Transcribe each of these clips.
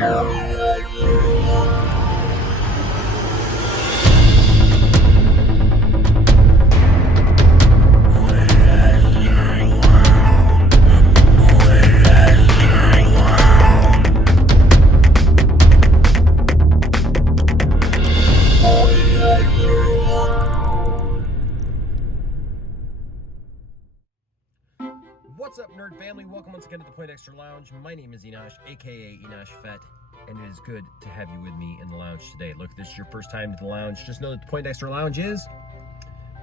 What's up, nerd family? Welcome once again to the Poindexter Lounge. My name is Enosh, aka Enosh Fett, and it is good to have you with me in the lounge today. Look, if this is your first time to the lounge, just know that the Poindexter Lounge is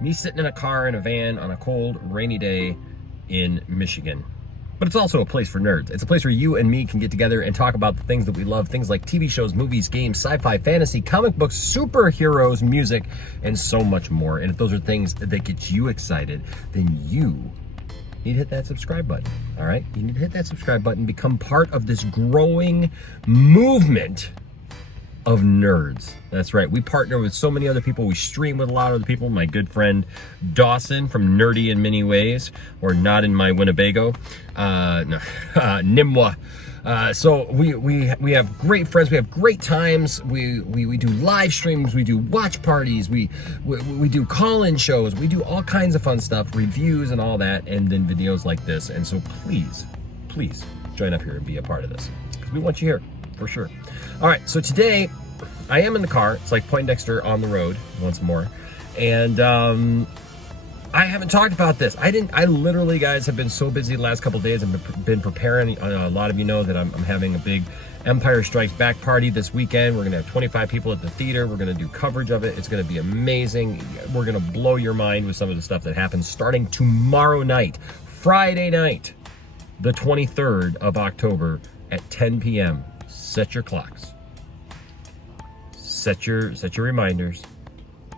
me sitting in a car in a van on a cold, rainy day in Michigan. But it's also a place for nerds. It's a place where you and me can get together and talk about the things that we love, things like TV shows, movies, games, sci-fi, fantasy, comic books, superheroes, music, and so much more. And if those are things that get you excited, then you need to hit that subscribe button. All right, you need to hit that subscribe button, become part of this growing movement of nerds. That's right, we partner with so many other people. We stream with a lot of other people. My good friend Dawson from Nerdy in Many Ways, or Not in My Winnebago, Nimwa. So we have great friends. We have great times. We do live streams. We do watch parties. We do call-in shows. We do all kinds of fun stuff, reviews and all that, and then videos like this. And so please join up here and be a part of this, because we want you here for sure. All right, so today I am in the car. It's like Poindexter on the road once more, and I haven't talked about this. I literally, guys, have been so busy the last couple of days. I've been preparing. A lot of you know that I'm having a big Empire Strikes Back party this weekend. We're going to have 25 people at the theater. We're going to do coverage of it. It's going to be amazing. We're going to blow your mind with some of the stuff that happens starting tomorrow night, Friday night, the 23rd of October at 10 p.m. Set your clocks. Set your reminders.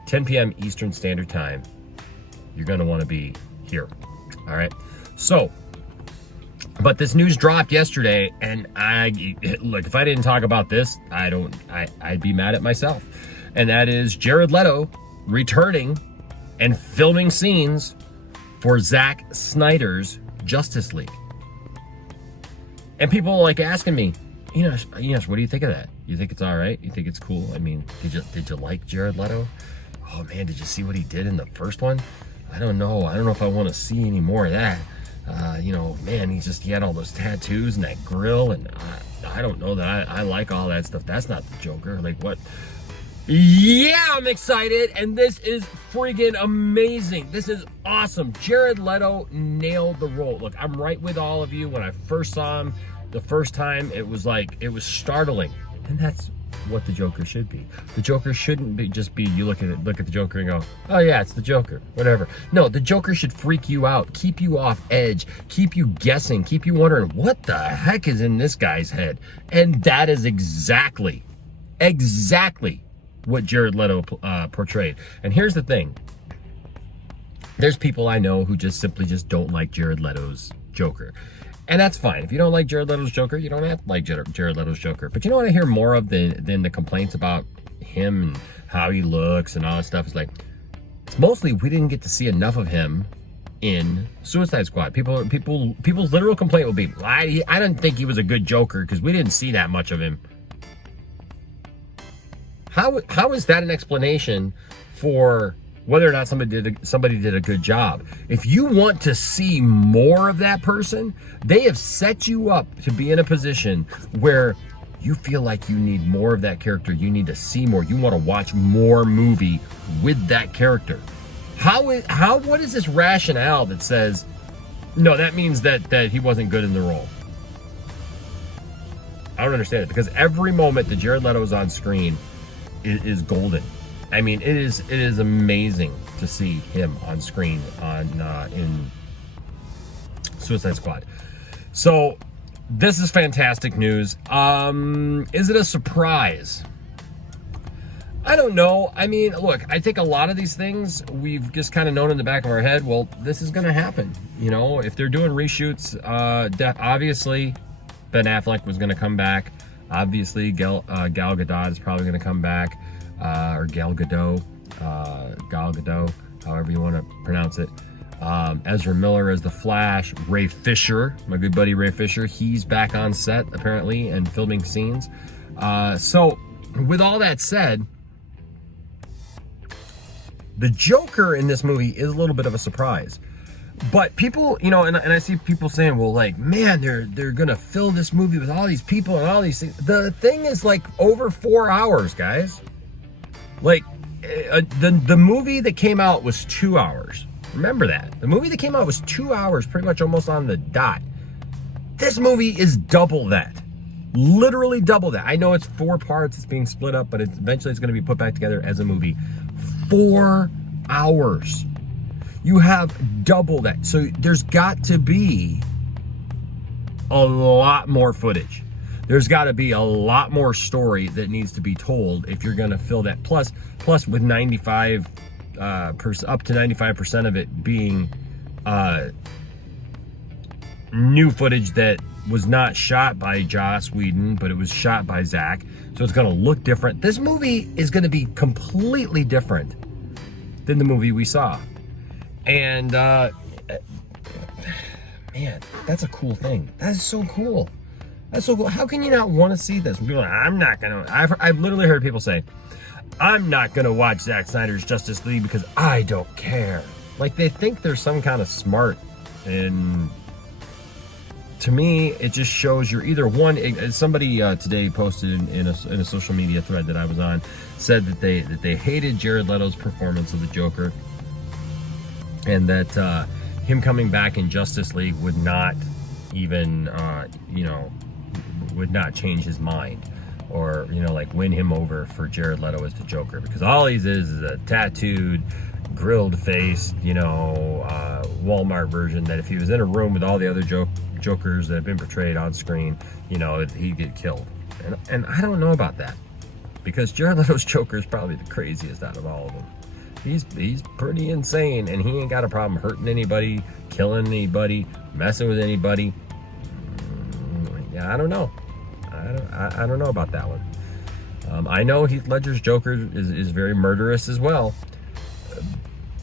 10 p.m. Eastern Standard Time. You're going to want to be here. All right. So, but this news dropped yesterday, and look, if I didn't talk about this, I'd be mad at myself. And that is Jared Leto returning and filming scenes for Zack Snyder's Justice League. And people are like asking me, Enos, what do you think of that? You think it's all right? You think it's cool? I mean, did you like Jared Leto? Oh man, did you see what he did in the first one? I don't know if I want to see any more of that. Man, he had all those tattoos and that grill, and I don't know that I like all that stuff. That's not the Joker. Like, what? Yeah, I'm excited, and this is freaking amazing. This is awesome. Jared Leto nailed the role. Look, I'm right with all of you. When I first saw him the first time, it was startling, and that's what the Joker should be. The Joker shouldn't just be you look at the Joker and go, oh yeah, it's the Joker, whatever. No, the Joker should freak you out, keep you off edge, keep you guessing, keep you wondering what the heck is in this guy's head. And that is exactly what Jared Leto portrayed. And here's the thing. There's people I know who simply don't like Jared Leto's Joker. And that's fine. If you don't like Jared Leto's Joker, you don't have to like Jared Leto's Joker. But you know what I hear more of than the complaints about him and how he looks and all that stuff? It's mostly we didn't get to see enough of him in Suicide Squad. People's literal complaint will be, I didn't think he was a good Joker because we didn't see that much of him. How is that an explanation for whether or not somebody did a good job? If you want to see more of that person, they have set you up to be in a position where you feel like you need more of that character. You need to see more. You want to watch more movie with that character. What is this rationale that says, no, that means that he wasn't good in the role? I don't understand it, because every moment that Jared Leto is on screen is golden. I mean, it is amazing to see him on screen in Suicide Squad. So this is fantastic news. Is it a surprise? I don't know. I mean, look, I think a lot of these things we've just kind of known in the back of our head. Well, this is going to happen. If they're doing reshoots, obviously Ben Affleck was going to come back. Obviously, Gal Gadot is probably going to come back. Or Gal Gadot, however you want to pronounce it. Ezra Miller as the Flash. Ray Fisher, my good buddy Ray Fisher, he's back on set apparently and filming scenes. So with all that said, the Joker in this movie is a little bit of a surprise. But people, you know, and I see people saying, well, like, man, they're gonna fill this movie with all these people and all these things. The thing is like over 4 hours, guys. Like, the movie that came out was 2 hours. Remember that. The movie that came out was 2 hours, pretty much almost on the dot. This movie is double that. Literally double that. I know it's 4 parts, it's being split up, but eventually it's gonna be put back together as a movie. 4 hours. You have double that. So there's got to be a lot more footage. There's got to be a lot more story that needs to be told if you're going to fill that. Plus with 95 up to 95% of it being new footage that was not shot by Joss Whedon, but it was shot by Zach. So it's going to look different. This movie is going to be completely different than the movie we saw. And man, that's a cool thing. That is so cool. That's so cool. How can you not want to see this? People are like, I'm not gonna. I've literally heard people say, I'm not gonna watch Zack Snyder's Justice League because I don't care. Like they think they're some kind of smart. And to me, it just shows you're either one. Somebody today posted in a social media thread that I was on, said that they hated Jared Leto's performance of the Joker. And that him coming back in Justice League would not even, would not change his mind or, like win him over for Jared Leto as the Joker. Because all he is a tattooed, grilled face, Walmart version that if he was in a room with all the other Jokers that have been portrayed on screen, he'd get killed. And I don't know about that. Because Jared Leto's Joker is probably the craziest out of all of them. He's pretty insane, and he ain't got a problem hurting anybody, killing anybody, messing with anybody. Yeah, I don't know. I don't know about that one. I know Heath Ledger's Joker is very murderous as well.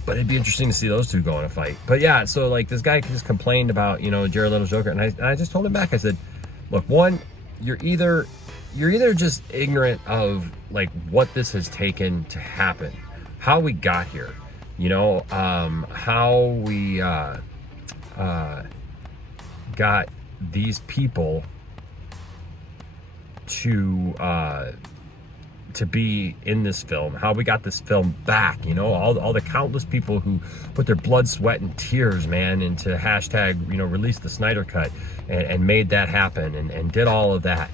But it'd be interesting to see those two go in a fight. But yeah, so like this guy just complained about Jared Leto's Joker, and I just told him back. I said, look, one, you're either just ignorant of like what this has taken to happen. How we got here, how we got these people to be in this film, how we got this film back, all the countless people who put their blood, sweat, and tears, man, into hashtag, release the Snyder Cut and made that happen and did all of that.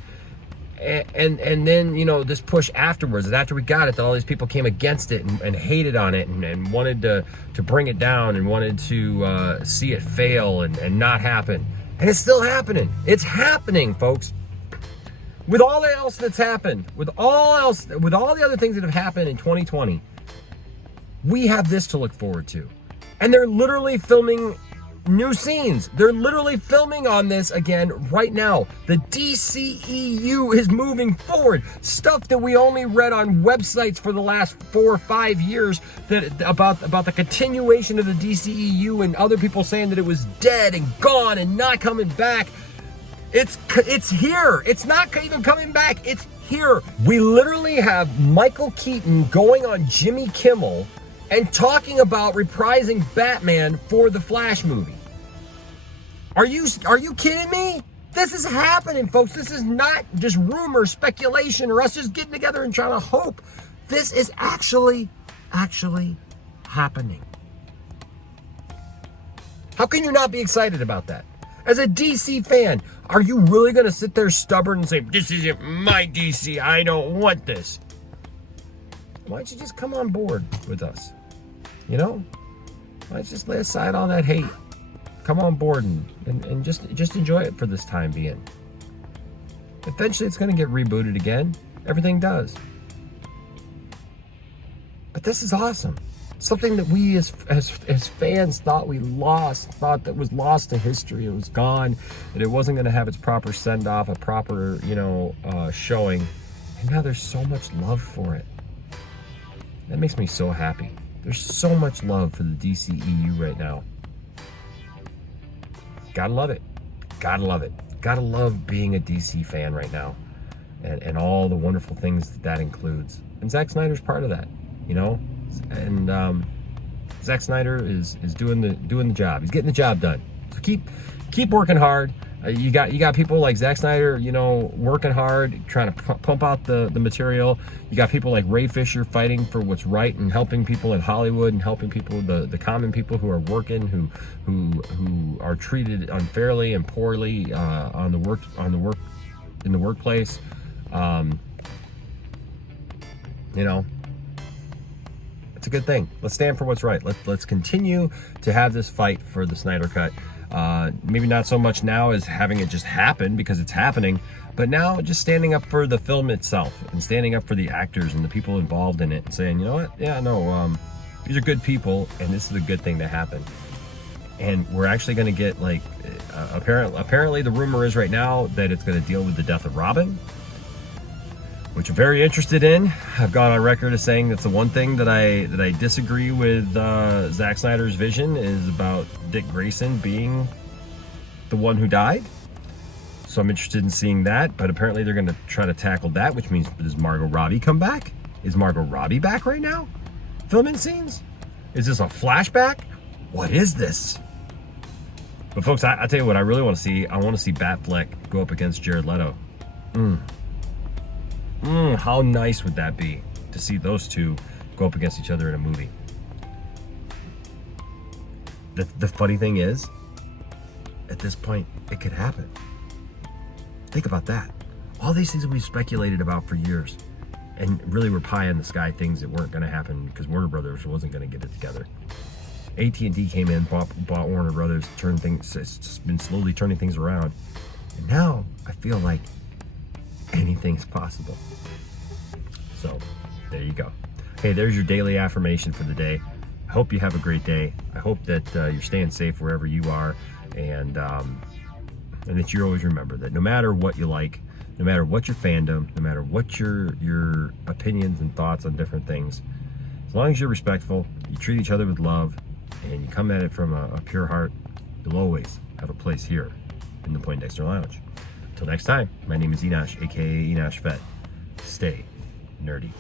And then, this push afterwards, that after we got it, that all these people came against it and hated on it and wanted to bring it down and wanted to see it fail and not happen. And it's still happening. It's happening, folks. With all the else that's happened, with all the other things that have happened in 2020, we have this to look forward to. And they're literally filming new scenes. They're literally filming on this again right now. The DCEU is moving forward. Stuff that we only read on websites for the last 4 or 5 years that about the continuation of the DCEU and other people saying that it was dead and gone and not coming back. It's here. It's not even coming back. It's here. We literally have Michael Keaton going on Jimmy Kimmel and talking about reprising Batman for the Flash movie. Are you kidding me? This is happening, folks. This is not just rumor, speculation, or us just getting together and trying to hope. This is actually happening. How can you not be excited about that? As a DC fan, are you really going to sit there stubborn and say, this isn't my DC, I don't want this? Why don't you just come on board with us? Why don't you just lay aside all that hate? Come on board and just enjoy it for this time being. Eventually it's going to get rebooted again. Everything does. But this is awesome. Something that we as fans thought that was lost to history. It was gone, that it wasn't going to have its proper send-off, a proper, showing. And now there's so much love for it. That makes me so happy. There's so much love for the DCEU right now. Gotta love it. Gotta love it. Gotta love being a DC fan right now, and all the wonderful things that includes. And Zack Snyder's part of that, you know. And Zack Snyder is doing the job. He's getting the job done. So keep working hard. You got people like Zack Snyder, you know, working hard, trying to pump out the material. You got people like Ray Fisher fighting for what's right and helping people in Hollywood and helping people, the common people who are working, who are treated unfairly and poorly in the workplace. You know, it's a good thing. Let's stand for what's right. Let's continue to have this fight for the Snyder Cut. Maybe not so much now as having it just happen because it's happening, but now just standing up for the film itself and standing up for the actors and the people involved in it and saying, you know what? Yeah, no, these are good people and this is a good thing to happen. And we're actually going to get like, apparently the rumor is right now that it's going to deal with the death of Robin, which I'm very interested in. I've gone on record as saying that's the one thing that I disagree with Zack Snyder's vision is about Dick Grayson being the one who died. So I'm interested in seeing that, but apparently they're going to try to tackle that, which means, does Margot Robbie come back? Is Margot Robbie back right now? Filming scenes? Is this a flashback? What is this? But folks, I tell you what I really want to see. I want to see Batfleck go up against Jared Leto. How nice would that be to see those two go up against each other in a movie? The funny thing is, at this point, it could happen. Think about that. All these things that we've speculated about for years, and really were pie in the sky things that weren't going to happen because Warner Brothers wasn't going to get it together. AT&T came in, bought Warner Brothers, it's been slowly turning things around. And now I feel like anything's possible. So there you go. Hey, there's your daily affirmation for the day. I hope you have a great day. I hope that you're staying safe wherever you are, and that you always remember that no matter what you like, no matter what your fandom, no matter what your opinions and thoughts on different things, as long as you're respectful, you treat each other with love, and you come at it from a pure heart, you'll always have a place here in the Poindexter Lounge. Until next time, my name is Enosh, aka Enosh Vet. Stay nerdy.